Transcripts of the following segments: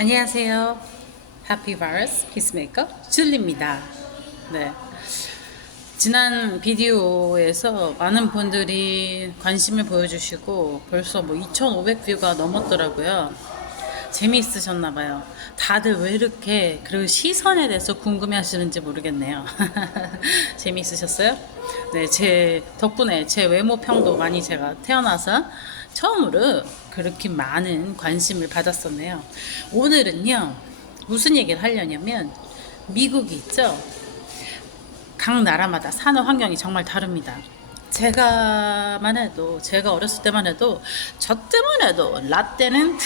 안녕하세요. 해피 바이러스 피스메이커 줄리입니다. 네. 지난 비디오에서 많은 분들이 관심을 보여주시고 벌써 뭐 2,500뷰가 넘었더라고요. 재미있으셨나봐요. 다들 왜 이렇게 그 시선에 대해서 궁금해 하시는지 모르겠네요. 재미있으셨어요? 네, 제 덕분에 제 외모 평도 많이 제가 태어나서 처음으로 그렇게 많은 관심을 받았었네요. 오늘은요, 무슨 얘기를 하려냐면, 미국이 있죠? 각 나라마다 산업 환경이 정말 다릅니다. 제가 어렸을 때만 해도, 저 때만 해도, 라떼는,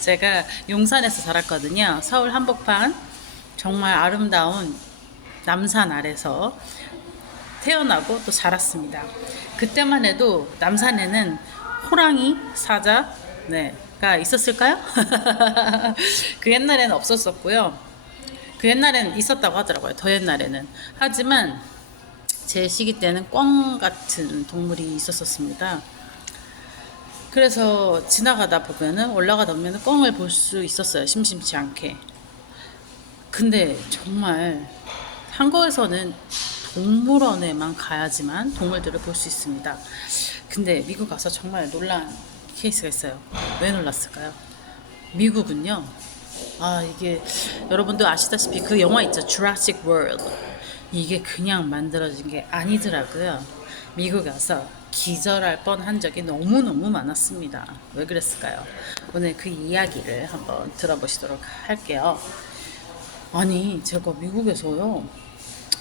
제가 용산에서 자랐거든요. 서울 한복판, 정말 아름다운 남산 아래서 태어나고 또 자랐습니다. 그때만 해도 남산에는 호랑이, 사자, 가 있었을까요? 그 옛날에는 없었었고요. 그 옛날에는 있었다고 하더라고요. 더 옛날에는. 하지만 제 시기 때는 꿩 같은 동물이 있었었습니다. 그래서 지나가다 보면은 올라가다 보면은 꿩을 볼 수 있었어요. 심심치 않게. 근데 정말 한국에서는 동물원에만 가야지만 동물들을 볼 수 있습니다. 근데 미국 가서 정말 놀란 케이스가 있어요. 왜 놀랐을까요? 미국은요. 이게 여러분도 아시다시피 그 영화 있죠. Jurassic World. 이게 그냥 만들어진 게 아니더라고요. 미국 가서 기절할 뻔한 적이 너무너무 많았습니다. 왜 그랬을까요? 오늘 그 이야기를 한번 들어보시도록 할게요. 아니, 제가 미국에서요.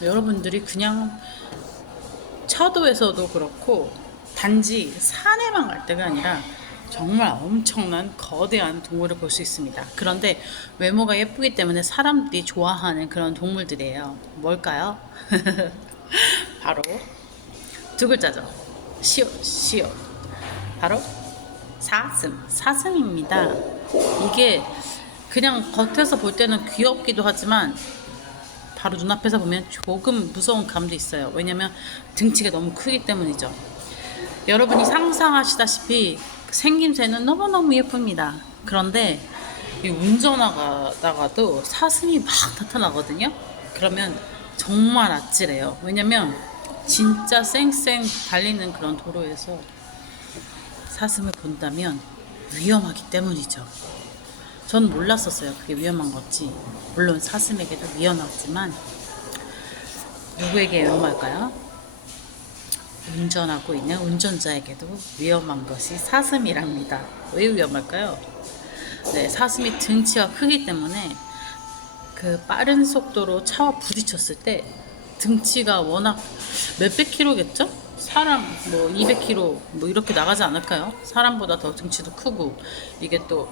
여러분들이 그냥 차도에서도 그렇고 단지 산에만 갈 때가 아니라 정말 엄청난 거대한 동물을 볼 수 있습니다. 그런데 외모가 예쁘기 때문에 사람들이 좋아하는 그런 동물들이에요. 뭘까요? 바로 두 글자죠. 시옷, 시옷. 바로 사슴입니다. 이게 그냥 겉에서 볼 때는 귀엽기도 하지만 바로 눈앞에서 보면 조금 무서운 감도 있어요. 왜냐면 등치가 너무 크기 때문이죠. 여러분이 상상하시다시피 생김새는 너무너무 예쁩니다. 그런데 이 운전하다가도 사슴이 막 나타나거든요. 그러면 정말 아찔해요. 왜냐면 진짜 쌩쌩 달리는 그런 도로에서 사슴을 본다면 위험하기 때문이죠. 전 몰랐었어요. 그게 위험한 건지. 물론 사슴에게도 위험하지만 누구에게 위험할까요? 운전하고 있는 운전자에게도 위험한 것이 사슴이랍니다. 왜 위험할까요? 네, 사슴이 등치가 크기 때문에 그 빠른 속도로 차와 부딪혔을 때 등치가 워낙 몇백 킬로겠죠? 사람 뭐 200kg 뭐 이렇게 나가지 않을까요? 사람보다 더 등치도 크고 이게 또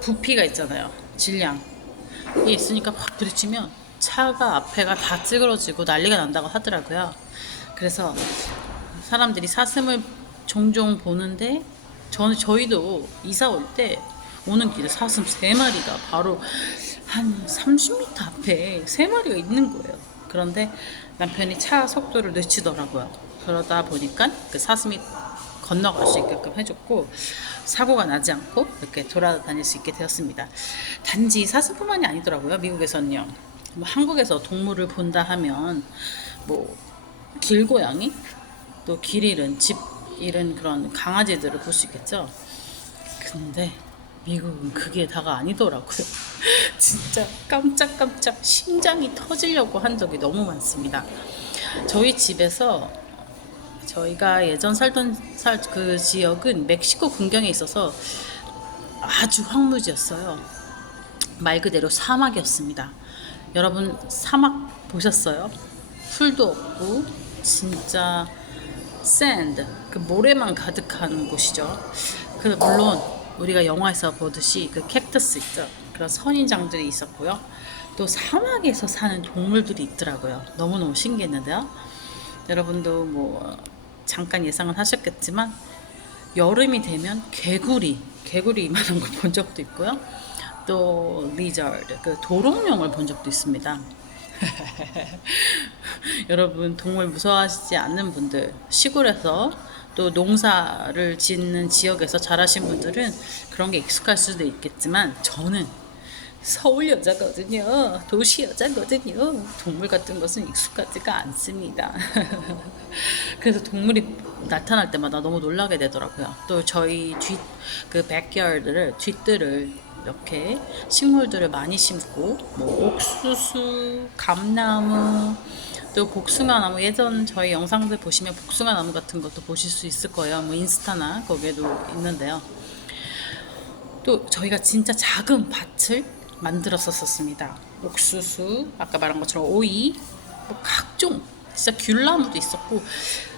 부피가 있잖아요. 질량. 이게 있으니까 확 부딪히면 차가 앞에가 다 찌그러지고 난리가 난다고 하더라고요. 그래서 사람들이 사슴을 종종 보는데 저희도 이사 올 때 오는 길에 사슴 3마리가 바로 한 30m 앞에 3마리가 있는 거예요. 그런데 남편이 차 속도를 늦추더라고요. 그러다 보니까 그 사슴이 건너갈 수 있게끔 해줬고 사고가 나지 않고 이렇게 돌아다닐 수 있게 되었습니다. 단지 사슴뿐만이 아니더라고요. 미국에서는요. 뭐 한국에서 동물을 본다 하면 뭐 길고양이 또 길 잃은 집 잃은 그런 강아지들을 볼 수 있겠죠. 근데 미국은 그게 다가 아니더라고요. 진짜 깜짝깜짝 심장이 터지려고 한 적이 너무 많습니다. 저희 집에서 저희가 예전 살던 그 지역은 멕시코 국경에 있어서 아주 황무지였어요. 말 그대로 사막이었습니다. 여러분 사막 보셨어요? 풀도 없고 진짜 샌드 그 모래만 가득한 곳이죠. 그 물론 우리가 영화에서 보듯이 그 캡터스 있죠. 그런 선인장들이 있었고요. 또 사막에서 사는 동물들이 있더라고요. 너무너무 신기했는데요. 여러분도 뭐 잠깐 예상은 하셨겠지만 여름이 되면 개구리 이만한 걸 본 적도 있고요. 또 리저드 그 도롱뇽을 본 적도 있습니다. 여러분 동물 무서워하시지 않는 분들, 시골에서 또 농사를 짓는 지역에서 자라신 분들은 그런 게 익숙할 수도 있겠지만 저는 서울 여자거든요. 도시 여자거든요. 동물 같은 것은 익숙하지가 않습니다. 그래서 동물이 나타날 때마다 너무 놀라게 되더라고요. 또 저희 그 백야드를 뒷뜰을 이렇게 식물들을 많이 심고 뭐 옥수수, 감나무, 또 복숭아나무, 예전 저희 영상들 보시면 복숭아나무 같은 것도 보실 수 있을 거예요. 뭐 인스타나 거기에도 있는데요. 또 저희가 진짜 작은 밭을 만들었었습니다. 옥수수, 아까 말한 것처럼 오이, 뭐 각종 진짜 귤나무도 있었고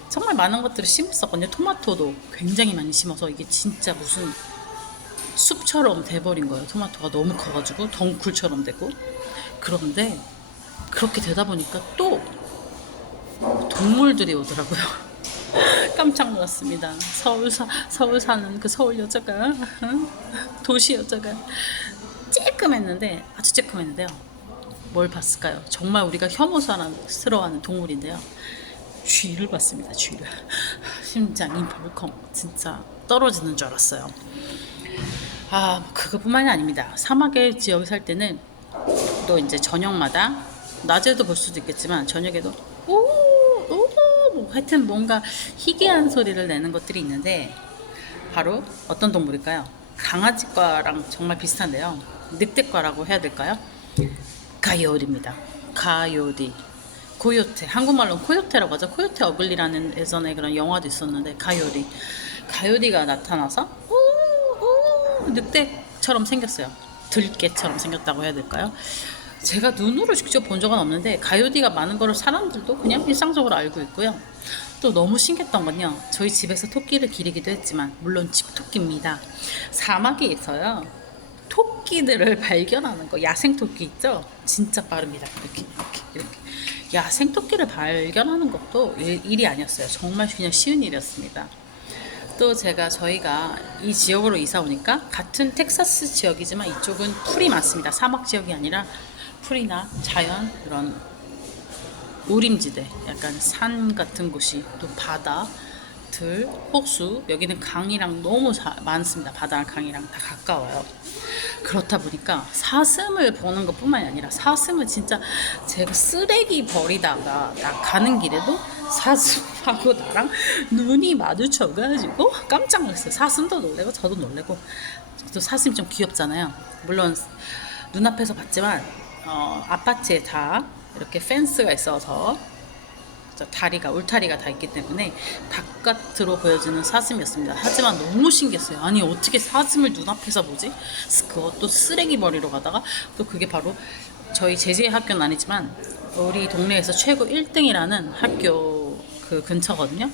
정말 많은 것들을 심었었거든요. 토마토도 굉장히 많이 심어서 이게 진짜 무슨 숲처럼 돼버린 거예요. 토마토가 너무 커가지고 덩굴처럼 되고. 그런데 그렇게 되다 보니까 또 동물들이 오더라고요. 깜짝 놀랐습니다. 서울 사는 그 서울 여자가 도시 여자가 쬐끔했는데 아주 쬐끔했는데요. 뭘 봤을까요? 정말 우리가 혐오스러워하는 동물인데요. 쥐를 봤습니다. 쥐를. 심장이 벌컥 진짜 떨어지는 줄 알았어요. 아, 그것뿐만이 아닙니다. 사막의 지역에 살 때는 또 이제 저녁마다 낮에도 볼 수도 있겠지만 저녁에도 뭐 하여튼 뭔가 희귀한 소리를 내는 것들이 있는데 바로 어떤 동물일까요? 강아지과랑 정말 비슷한데요. 늑대과라고 해야 될까요? 가요디입니다. 가요디. 고요테. 한국말로는 코요테라고 하죠. 코요테 어글리라는 예전에 그런 영화도 있었는데 가요디. 가요디가 나타나서 늑대처럼 생겼어요. 들개처럼 생겼다고 해야 될까요? 제가 눈으로 직접 본 적은 없는데 가요디가 많은 거를 사람들도 그냥 일상적으로 알고 있고요. 또 너무 신기했던 건요. 저희 집에서 토끼를 기르기도 했지만 물론 집토끼입니다. 사막에서요. 토끼들을 발견하는 거, 야생 토끼 있죠? 진짜 빠릅니다. 이렇게. 야생 토끼를 발견하는 것도 일이 아니었어요. 정말 그냥 쉬운 일이었습니다. 또 저희가 이 지역으로 이사 오니까 같은 텍사스 지역이지만 이쪽은 풀이 많습니다. 사막 지역이 아니라 풀이나 자연, 그런 우림지대, 약간 산 같은 곳이, 또 바다, 들, 호수, 여기는 강이랑 너무 많습니다. 바다랑 강이랑 다 가까워요. 그렇다 보니까 사슴을 보는 것 뿐만이 아니라 사슴은 진짜 제가 쓰레기 버리다가 나 가는 길에도 사슴하고 나랑 눈이 마주쳐가지고 깜짝 놀랐어요. 사슴도 놀래고 저도 놀래고. 또 사슴이 좀 귀엽잖아요. 물론 눈앞에서 봤지만 아파트에 다 이렇게 펜스가 있어서 울타리가 다 있기 때문에 바깥으로 보여지는 사슴이었습니다. 하지만 너무 신기했어요. 아니 어떻게 사슴을 눈앞에서 보지? 그것도 쓰레기 버리러 가다가 또 그게 바로 저희 제주의 학교는 아니지만 우리 동네에서 최고 1등이라는 학교 그 근처거든요.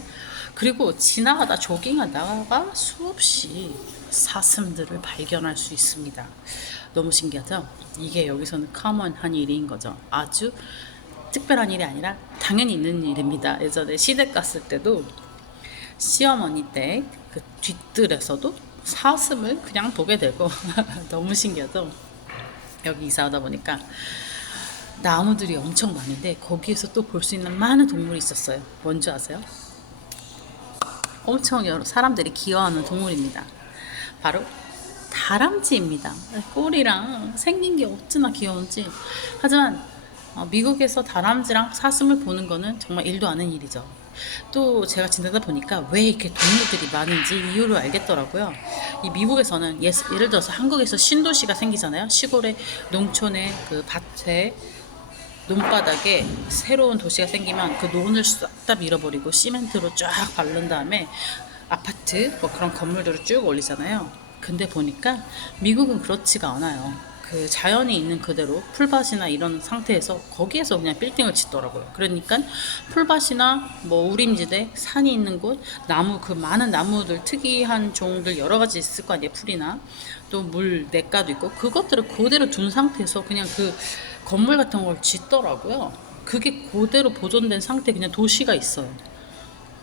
그리고 지나가다 조깅하다가 수없이 사슴들을 발견할 수 있습니다. 너무 신기하죠? 이게 여기서는 커먼한 일인 거죠. 아주 특별한 일이 아니라 당연히 있는 일입니다. 예전에 시댁 갔을 때도 시어머니 댁 그 뒷뜰에서도 사슴을 그냥 보게 되고 너무 신기하죠? 여기 이사 오다 보니까 나무들이 엄청 많은데 거기에서 또 볼 수 있는 많은 동물이 있었어요. 뭔지 아세요? 엄청 여러 사람들이 귀여워하는 동물입니다. 바로 다람쥐입니다. 꼬리랑 생긴 게 어찌나 귀여운지. 하지만 미국에서 다람쥐랑 사슴을 보는 거는 정말 일도 아닌 일이죠. 또 제가 지내다 보니까 왜 이렇게 동물들이 많은지 이유를 알겠더라고요. 이 미국에서는 예를 들어서 한국에서 신도시가 생기잖아요. 시골에 농촌에 그 밭에 논바닥에 새로운 도시가 생기면 그 논을 싹 다 밀어버리고 시멘트로 쫙 바른 다음에 아파트 뭐 그런 건물들을 쭉 올리잖아요. 근데 보니까 미국은 그렇지가 않아요. 그 자연이 있는 그대로 풀밭이나 이런 상태에서 거기에서 그냥 빌딩을 짓더라고요. 그러니까 풀밭이나 뭐 우림지대, 산이 있는 곳, 나무, 그 많은 나무들, 특이한 종들 여러 가지 있을 거 아니에요. 풀이나 또 물 냇가도 있고 그것들을 그대로 둔 상태에서 그냥 그 건물 같은 걸 짓더라고요. 그게 그대로 보존된 상태 그냥 도시가 있어요.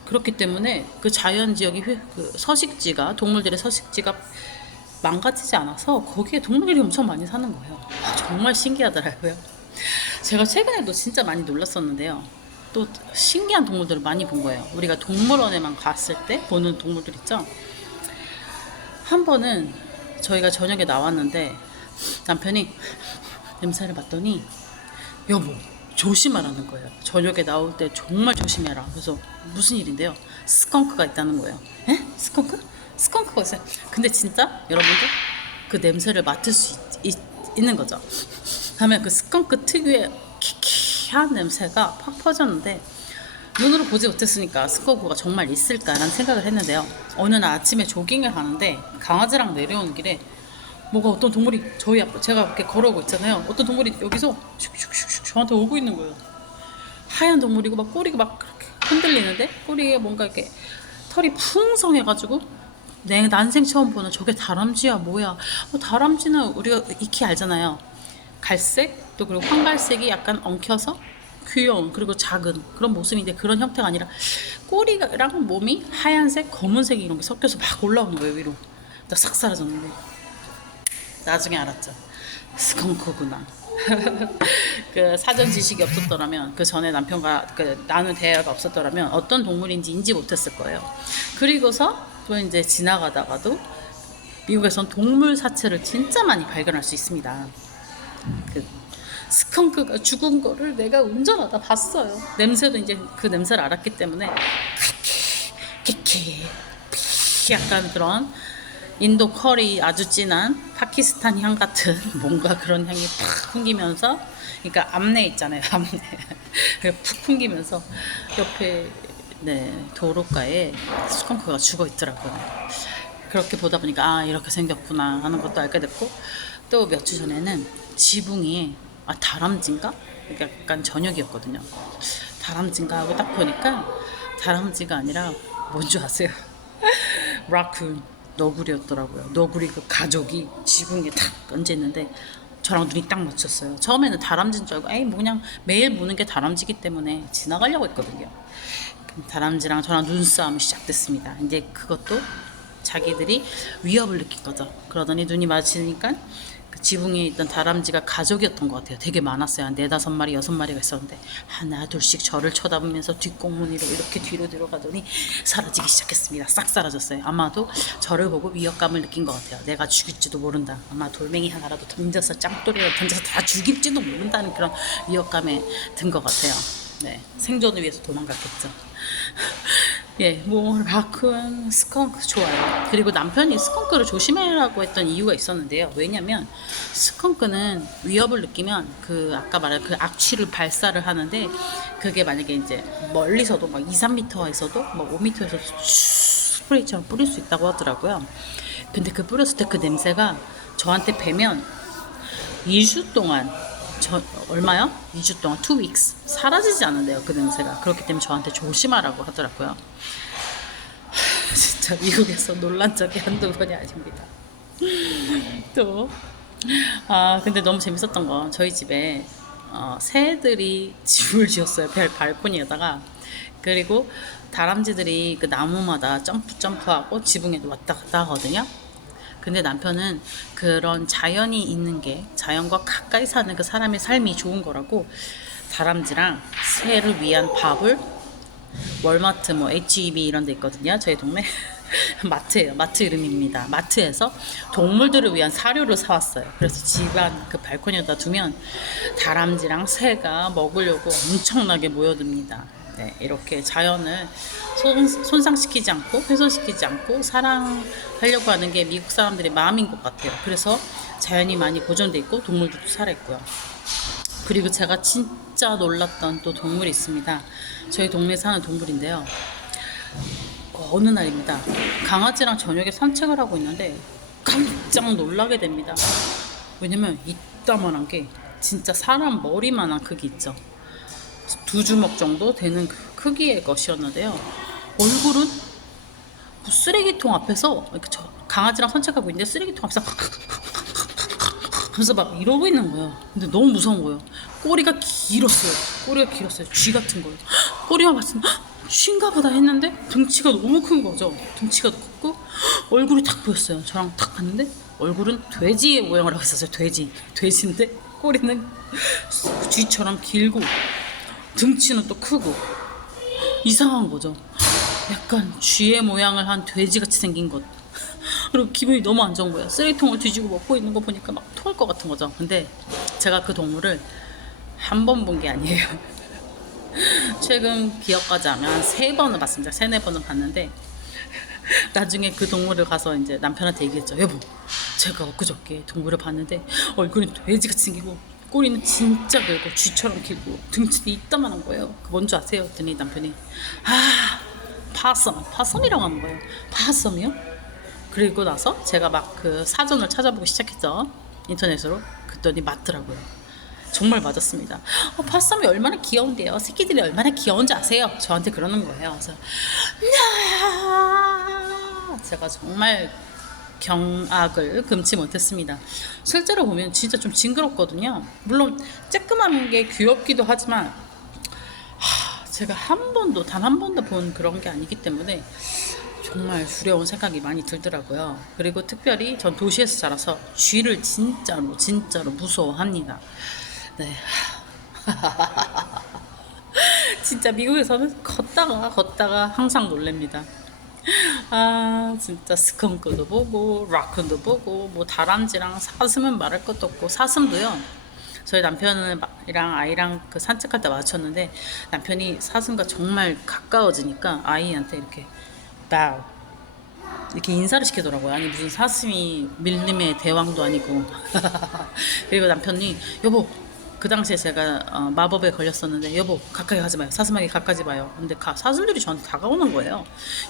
그렇기 때문에 그 자연 지역이 그 서식지가 동물들의 서식지가 망가지지 않아서 거기에 동물들이 엄청 많이 사는 거예요. 정말 신기하더라고요. 제가 최근에도 진짜 많이 놀랐었는데요. 또 신기한 동물들을 많이 본 거예요. 우리가 동물원에만 갔을 때 보는 동물들 있죠. 한 번은 저희가 저녁에 나왔는데 남편이 냄새를 맡더니 여보 조심하라는 거예요. 저녁에 나올 때 정말 조심해라. 그래서 무슨 일인데요? 스컹크가 있다는 거예요. 에? 스컹크? 스컹크가 있어요. 근데 진짜 여러분들 그 냄새를 맡을 수 있는 거죠. 다음에 그 스컹크 특유의 키키한 냄새가 팍 퍼졌는데 눈으로 보지 못했으니까 스컹크가 정말 있을까라는 생각을 했는데요. 어느 날 아침에 조깅을 하는데 강아지랑 내려오는 길에 뭐가 어떤 동물이 저희 앞 제가 이렇게 걸어오고 있잖아요. 어떤 동물이 여기서 슉슉슉슉 저한테 오고 있는 거예요. 하얀 동물이고 막 꼬리가 막 그렇게 흔들리는데 꼬리에 뭔가 이렇게 털이 풍성해가지고 내 난생 처음 보는 저게 다람쥐야 뭐야. 다람쥐는 우리가 익히 알잖아요. 갈색 또 그리고 황갈색이 약간 엉켜서 귀여운 그리고 작은 그런 모습인데 그런 형태가 아니라 꼬리랑 몸이 하얀색 검은색 이런 게 섞여서 막 올라오는 거예요 위로. 나 싹 사라졌는데 나중에 알았죠. 스컹크구나. 그 사전 지식이 없었더라면 그 전에 남편과 그 나눈 대화가 없었더라면 어떤 동물인지 인지 못했을 거예요. 그리고서 또 이제 지나가다가도 미국에선 동물 사체를 진짜 많이 발견할 수 있습니다. 그 스컹크가 죽은 거를 내가 운전하다 봤어요. 냄새도 이제 그 냄새를 알았기 때문에 키키 약간 그런 인도 커리 아주 진한 파키스탄 향 같은 뭔가 그런 향이 팍 풍기면서 그러니까 암내 있잖아요. 암내 푹 풍기면서 옆에 도로가에 스컹크가 죽어 있더라고요. 그렇게 보다 보니까 아 이렇게 생겼구나 하는 것도 알게 됐고 또 몇 주 전에는 지붕이 다람쥐인가? 약간 저녁이었거든요. 다람쥐인가 하고 딱 보니까 다람쥐가 아니라 뭔지 아세요? 라쿤 너구리였더라고요. 너구리 그 가족이 지붕에 탁 얹어있는데 저랑 눈이 딱 맞췄어요. 처음에는 다람쥐인 줄 알고 에이 뭐 그냥 매일 보는 게 다람쥐기 때문에 지나가려고 했거든요. 다람쥐랑 저랑 눈싸움이 시작됐습니다. 이제 그것도 자기들이 위협을 느낀 거죠. 그러더니 눈이 마주치니까 그 지붕에 있던 다람쥐가 가족이었던 것 같아요. 되게 많았어요. 한 4-5마리, 6마리가 있었는데 하나 둘씩 저를 쳐다보면서 뒷공무니로 이렇게 뒤로 들어가더니 사라지기 시작했습니다. 싹 사라졌어요. 아마도 저를 보고 위협감을 느낀 것 같아요. 내가 죽일지도 모른다. 아마 돌멩이 하나라도 던져서 짱돌이라도 던져서 다 죽일지도 모른다는 그런 위협감에 든 것 같아요. 네, 생존을 위해서 도망갔겠죠. 예, 뭐 라쿤, 스컹크 좋아요. 그리고 남편이 스컹크를 조심해라고 했던 이유가 있었는데요. 왜냐면 스컹크는 위협을 느끼면 그 아까 말한 그 악취를 발사를 하는데 그게 만약에 이제 멀리서도 막 2-3m에서도 막 5m에서도 스프레이처럼 뿌릴 수 있다고 하더라고요. 근데 그 뿌렸을 때 그 냄새가 저한테 배면 2주 동안 얼마요? 2주 동안 2 weeks 사라지지 않는데요 그 냄새가. 그렇기 때문에 저한테 조심하라고 하더라고요. 진짜 미국에서 놀란 적이 한두 번이 아닙니다. 또 근데 너무 재밌었던 건 저희 집에 새들이 집을 지었어요. 발코니에다가. 그리고 다람쥐들이 그 나무마다 점프하고 지붕에도 왔다 갔다 하거든요. 근데 남편은 그런 자연이 있는 게 자연과 가까이 사는 그 사람의 삶이 좋은 거라고 다람쥐랑 새를 위한 밥을 월마트 뭐 HEB 이런 데 있거든요. 저희 동네 마트예요. 마트 이름입니다. 마트에서 동물들을 위한 사료를 사왔어요. 그래서 집안 그 발코니에다 두면 다람쥐랑 새가 먹으려고 엄청나게 모여듭니다. 네, 이렇게 자연을 손상시키지 않고 훼손시키지 않고 사랑하려고 하는 게 미국 사람들의 마음인 것 같아요. 그래서 자연이 많이 보존돼 있고 동물들도 살아있고요. 그리고 제가 진짜 놀랐던 또 동물이 있습니다. 저희 동네에 사는 동물인데요. 어느 날입니다. 강아지랑 저녁에 산책을 하고 있는데 깜짝 놀라게 됩니다. 왜냐면 이따만한 게 진짜 사람 머리만한 크기 있죠. 2주먹 정도 되는 그 크기의 것이었는데요. 얼굴은 쓰레기통 앞에서 이렇게 강아지랑 산책하고 있는데 쓰레기통 앞에서 하면서 막 이러고 있는 거예요. 근데 너무 무서운 거예요. 꼬리가 길었어요. 쥐 같은 거예요. 꼬리만 봤으면 쥐인가 보다 했는데 등치가 너무 큰 거죠. 등치가 컸고 얼굴이 딱 보였어요. 저랑 딱 봤는데 얼굴은 돼지의 모양을 하고 있었어요. 돼지인데 꼬리는 쥐처럼 길고 등치는 또 크고 이상한 거죠. 약간 쥐의 모양을 한 돼지같이 생긴 것. 그리고 기분이 너무 안 좋은 거예요. 쓰레기통을 뒤지고 먹고 있는 거 보니까 막 토할 것 같은 거죠. 근데 제가 그 동물을 한 번 본 게 아니에요. 최근 기억까지 하면 3번은 봤습니다. 3-4번은 봤는데 나중에 그 동물을 가서 이제 남편한테 얘기했죠. 여보, 제가 엊그저께 동물을 봤는데 얼굴은 돼지같이 생기고 꼬리는 진짜 길고 쥐처럼 길고 등치도 이따만한 거예요. 그 뭔 줄 아세요? 했더니 남편이 파섬이라고 하는 거예요. 파섬이요? 그리고 나서 제가 막 그 사전을 찾아보기 시작했죠. 인터넷으로. 그랬더니 맞더라고요. 정말 맞았습니다. 파썸이 얼마나 귀여운데요. 새끼들이 얼마나 귀여운지 아세요? 저한테 그러는 거예요. 그래서 제가 정말 경악을 금치 못했습니다. 실제로 보면 진짜 좀 징그럽거든요. 물론 쬐끄만 게 귀엽기도 하지만 제가 단 한 번도 본 그런 게 아니기 때문에 정말 두려운 생각이 많이 들더라고요. 그리고 특별히 전 도시에서 자라서 쥐를 진짜로 무서워합니다. 네. 진짜 미국에서는 걷다가 항상 놀랍니다. 진짜 스컹크도 보고 라쿤도 보고 뭐 다람쥐랑 사슴은 말할 것도 없고 사슴도요. 저희 남편이랑 아이랑 그 산책할 때 마주쳤는데 남편이 사슴과 정말 가까워지니까 아이한테 이렇게 bow 이렇게 인사를 시키더라고요. 아니 무슨 사슴이 밀림의 대왕도 아니고. 그리고 남편이 여보, 그 당시에 제가 마법에 걸렸었는데 여보 가까이 가지 마요. 사슴에게 가까이 봐요. 근데 사슴들이 저한테 다가오는 거예요.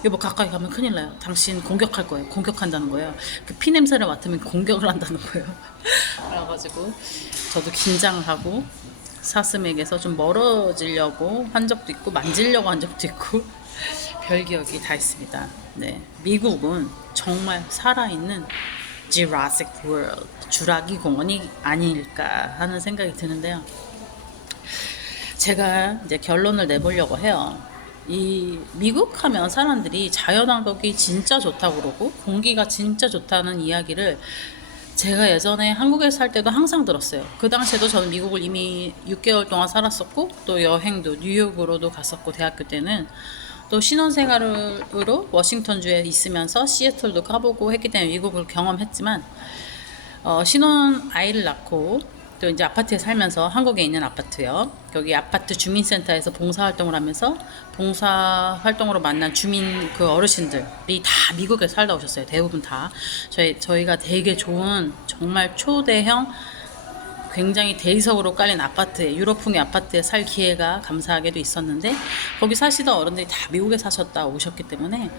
여보 가까이 가면 큰일 나요. 당신 공격할 거예요. 공격한다는 거예요. 그 피 냄새를 맡으면 공격을 한다는 거예요. 그래가지고 저도 긴장을 하고 사슴에게서 좀 멀어지려고 한 적도 있고 만지려고 한 적도 있고 별 기억이 다 있습니다. 네, 미국은 정말 살아있는 Jurassic World, 주라기 공원이 아닐까 하는 생각이 드는데요. 제가 이제 결론을 내보려고 해요. 이 미국 하면 사람들이 자연환경이 진짜 좋다고 그러고 공기가 진짜 좋다는 이야기를 제가 예전에 한국에 살 때도 항상 들었어요. 그 당시에도 저는 미국을 이미 6개월 동안 살았었고 또 여행도 뉴욕으로도 갔었고 대학교 때는 또 신혼생활으로 워싱턴주에 있으면서 시애틀도 가보고 했기 때문에 미국을 경험했지만 신혼 아이를 낳고 또 이제 아파트에 살면서 한국에 있는 아파트요. 거기 아파트 주민센터에서 봉사활동을 하면서 봉사활동으로 만난 주민 그 어르신들이 다 미국에 살다 오셨어요. 대부분 다. 저희가 되게 좋은 정말 초대형 굉장히 대리석으로 깔린 아파트에 유럽풍의 아파트에 살 기회가 감사하게도 있었는데 거기 사시던 어른들이 다 미국에 사셨다 오셨기 때문에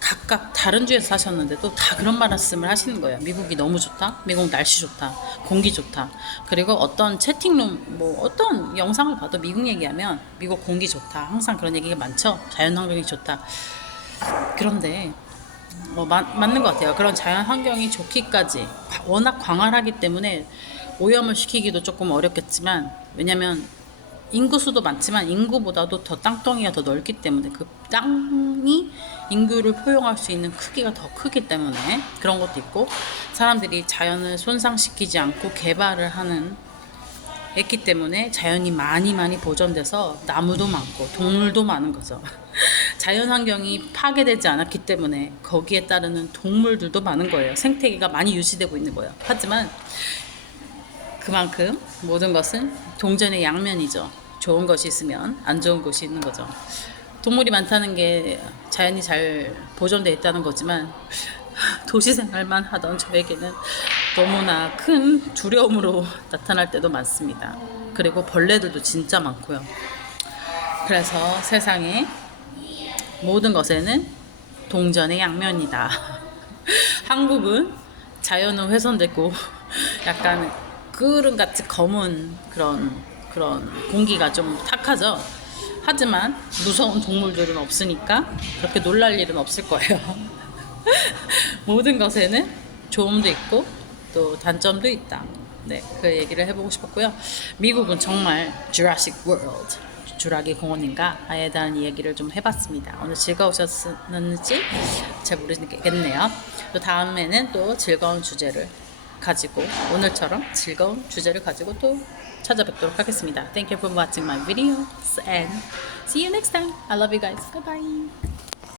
각각 다른 주에서 사셨는데도 다 그런 말씀을 하시는 거예요. 미국이 너무 좋다. 미국 날씨 좋다. 공기 좋다. 그리고 어떤 채팅룸 뭐 어떤 영상을 봐도 미국 얘기하면 미국 공기 좋다. 항상 그런 얘기가 많죠. 자연환경이 좋다. 그런데 맞는 것 같아요. 그런 자연환경이 좋기까지 워낙 광활하기 때문에 오염을 시키기도 조금 어렵겠지만 왜냐면 인구수도 많지만 인구보다도 더 땅덩이가 더 넓기 때문에 그 땅이 인구를 포용할 수 있는 크기가 더 크기 때문에 그런 것도 있고 사람들이 자연을 손상시키지 않고 개발을 했기 때문에 자연이 많이 보존돼서 나무도 많고 동물도 많은 거죠. 자연환경이 파괴되지 않았기 때문에 거기에 따르는 동물들도 많은 거예요. 생태계가 많이 유지되고 있는 거예요. 하지만 그만큼 모든 것은 동전의 양면이죠. 좋은 것이 있으면 안 좋은 것이 있는 거죠. 동물이 많다는 게 자연이 잘 보존되어 있다는 거지만 도시 생활만 하던 저에게는 너무나 큰 두려움으로 나타날 때도 많습니다. 그리고 벌레들도 진짜 많고요. 그래서 세상에 모든 것에는 동전의 양면이다. 한국은 자연은 훼손되고 약간 그릇같이 검은 그런 공기가 좀 탁하죠. 하지만 무서운 동물들은 없으니까 그렇게 놀랄 일은 없을 거예요. 모든 것에는 좋음도 있고 또 단점도 있다. 네, 그 얘기를 해보고 싶었고요. 미국은 정말 Jurassic World, 주라기 공원인가에 대한 이야기를 좀 해봤습니다. 오늘 즐거우셨는지 잘 모르겠네요. 또 다음에는 또 즐거운 주제를 가지고 오늘처럼 즐거운 주제를 가지고 또 찾아뵙도록 하겠습니다. Thank you for watching my videos and see you next time. I love you guys. Bye bye.